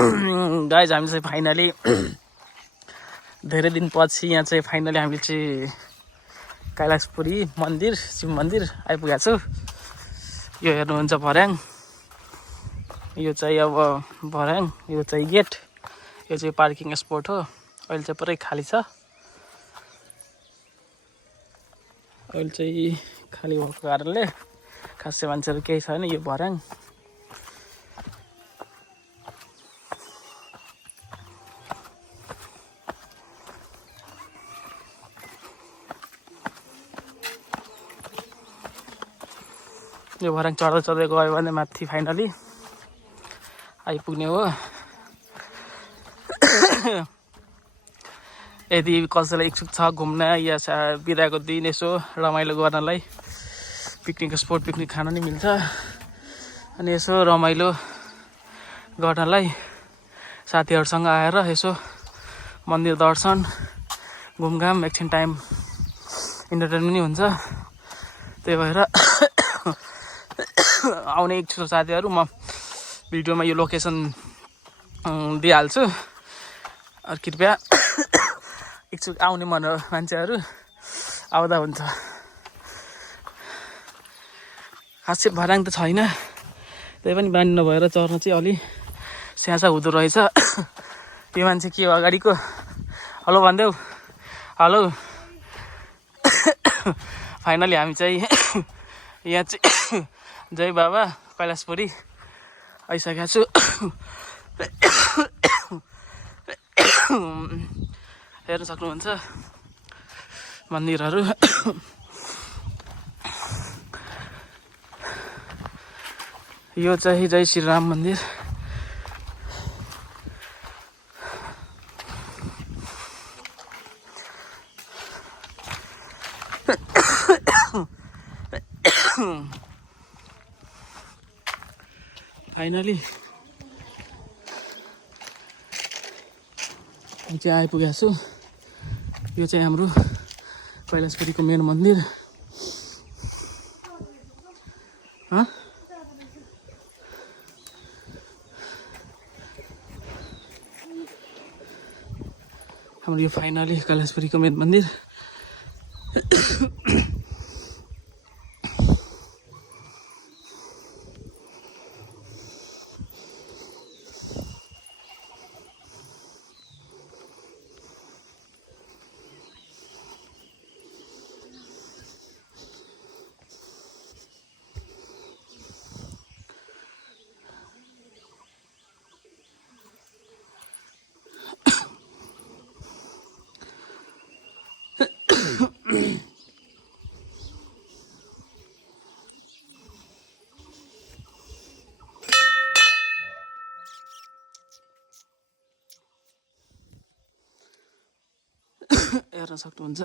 Guys हामी चाहिँ finally धेरै दिनपछि यहाँ चाहिँ फाइनली हामीले चाहिँ कैलाशपुरी मन्दिर शिव मन्दिर आइपुगेको छु। यो हेर्नुहुन्छ भर्याङ, यो चाहिँ अब भर्याङ, यो चाहिँ गेट, यो चाहिँ पार्किङ स्पोट हो। अहिले चाहिँ पुरै खाली छ। अहिले चाहिँ खाली भएको कारणले खासै मान्छेहरू केही छैन। यो भर्याङ, यो भर्याङ चढ्दै चढ्दै गयो भने माथि फाइनली आइपुग्ने हो। यदि कसैलाई इच्छुक छ घुम्न या बिदाको दिन यसो रमाइलो गर्नलाई, पिकनिक स्पोट पिकनिक खान नि मिल्छ। अनि यसो रमाइलो गर्नलाई साथीहरूसँग आएर यसो मन्दिर दर्शन घुमघाम एकछिन टाइम इन्टरटेनमेन्ट नि हुन्छ। त्यही भएर आउने इच्छुक साथीहरू म भिडियोमा यो लोकेसन दिइहाल्छु। कृपया इच्छुक आउने मान्छेहरू आउँदा हुन्छ। खासै भर्याङ त छैन, त्यही पनि बानी नभएर चढ्न चाहिँ अलि स्यासा हुँदो रहेछ। यो मान्छे के हो अगाडिको? हेलो भनिदेऊ, हेलो। फाइनली हामी चाहिँ यहाँ चाहिँ जय बाबा कैलाशपुरी आइसकेको छु। हेर्न सक्नुहुन्छ मन्दिरहरू। यो चाहिँ जय श्रीराम मन्दिर। फाइनली चाहिँ आइपुगेको छु। यो चाहिँ हाम्रो कैलाशपुरीको मेन मन्दिर। हाम्रो यो फाइनली कैलाशपुरीको मेन मन्दिर। हेर्न सक्नुहुन्छ।